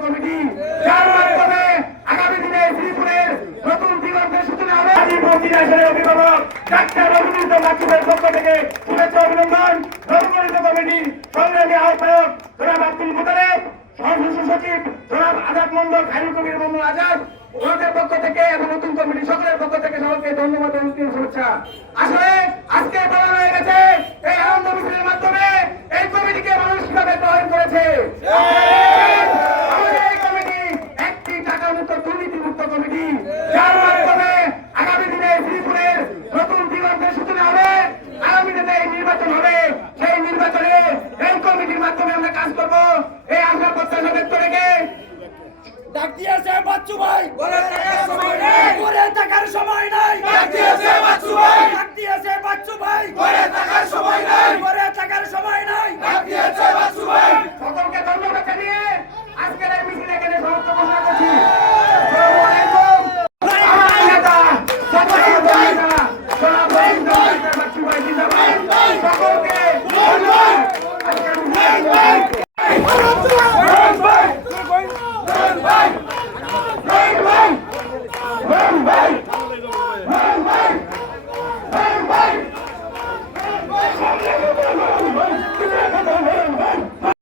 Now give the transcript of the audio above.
মসজিদ অভিভাবক ডাক্তার আজাদ মন্ডল খাইরুল কবির মোহাম্মদ আজাদ। ওনাদের পক্ষ থেকে এবং নতুন কমিটি সকলের পক্ষ থেকে সকলকে ধন্যবাদ আসলে আজকে বলা হয়ে গেছে এই আনন্দ মিছিলের মাধ্যমে এই কমিটিকে মানুষ কীভাবে গ্রহণ করেছে আমাদের এই কমিটি একটি টাকা মুক্ত দুর্নীতি মুক্ত কমিটি যার মাধ্যমে আগামী দিনে শ্রীপুরের নতুন দিগন্তের সূচনা হবে আগামী দিনে এই নির্বাচন হবে সেই নির্বাচনে এই কমিটির মাধ্যমে আমরা কাজ করব। এই আমরা প্রত্যাশা ব্যক্ত রেখে ডাক দিয়েছে বাচ্চু ভাই। Come on.